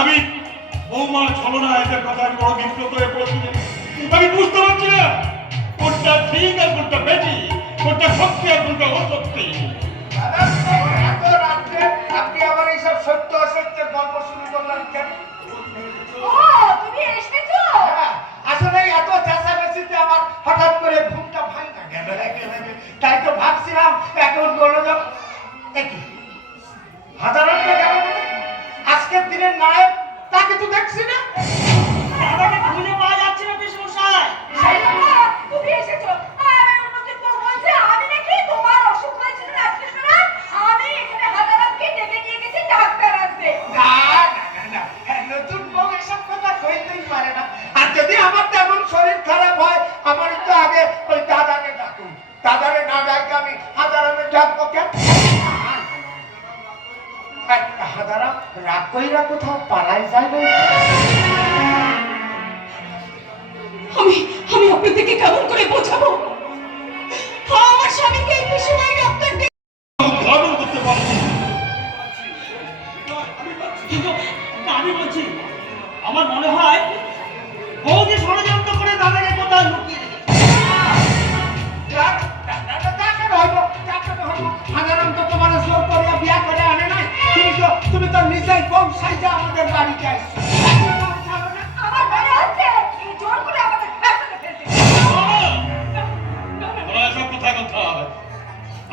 আমি বৌমা ছলনা এদের কথা আমি বড় বিব্রত হয়ে পড়ছি আমি বুঝতে পারছি না কোনটা ঠিক আর কোনটা বেটি কোনটা সত্যি আর কোনটা অসত্যি। আপনি আবার এইসব সত্য অসত্যের গল্প শুরু করলেন কেন তুমি আসলে এত চেঁচামেচিতে আমার হঠাৎ করে ঘুমটা ভাঙা গেল। রাগ কইরা কোথাও পালায় না? আমি আমি আপনাদেরকে কেমন করে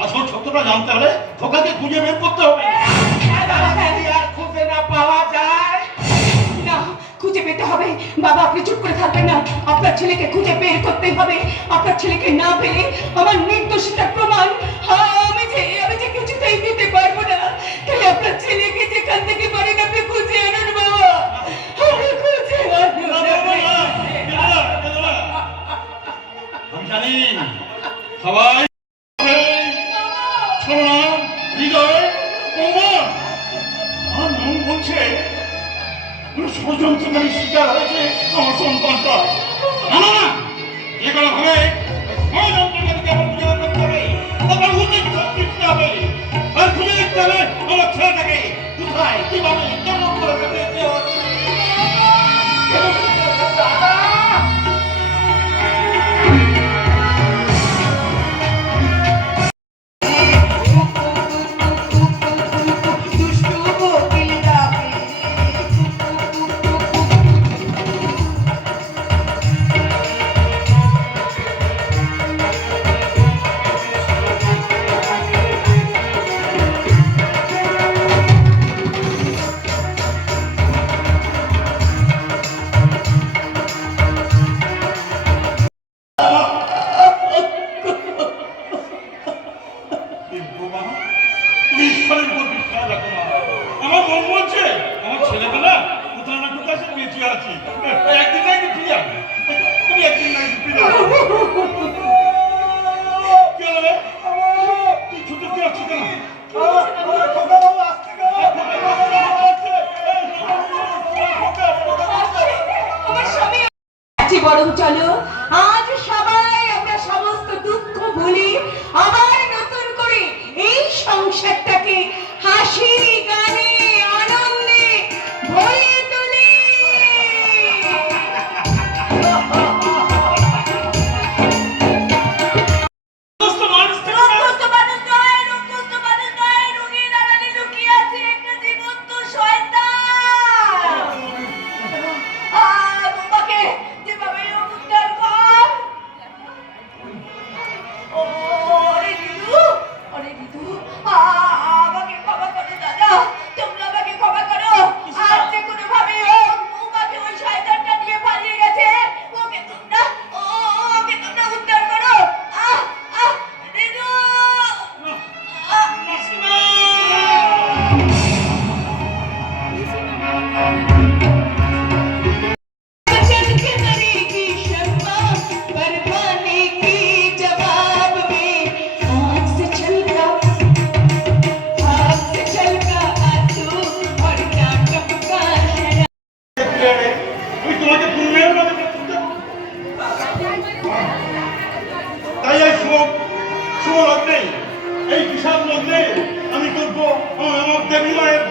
আসল সত্যটা জানতে হলে খোকাকে খুঁজে বের করতে হবে। খুঁজে না পাওয়া যায়। না খুঁজে পেতে হবে। বাবা আপনি চুপ করে থাকবেন না। আপনার ছেলেকে খুঁজে বের করতে হবে। আপনার ছেলেকে না পেলে আমার নির্দোষিতার সবাই ছলনা হৃদয় বৌমা আমার মন শিকার হয়েছে আমার সন্তানটা। না না না দিতে হবে? আর খুঁজে দেখতে হবে আমার ছেলেটাকে। কোথায়? কীভাবে? ঈশ্বরের উপর বিশ্বাস রাখো মা। আমার মন বলছে, আমার ছেলেবেলা কোথাও না কোথাও বেঁচে আছি একদিন না একদিন ফিরে তুমি একদিন না একদিন ফিরে? আমার বরং চলো, আজ সবাই আমরা সমস্ত দুঃখ ভুলি এই হাসি শুভ লগ্নে এই বিশাল লগ্নে আমি করব আমার দেবী মায়ের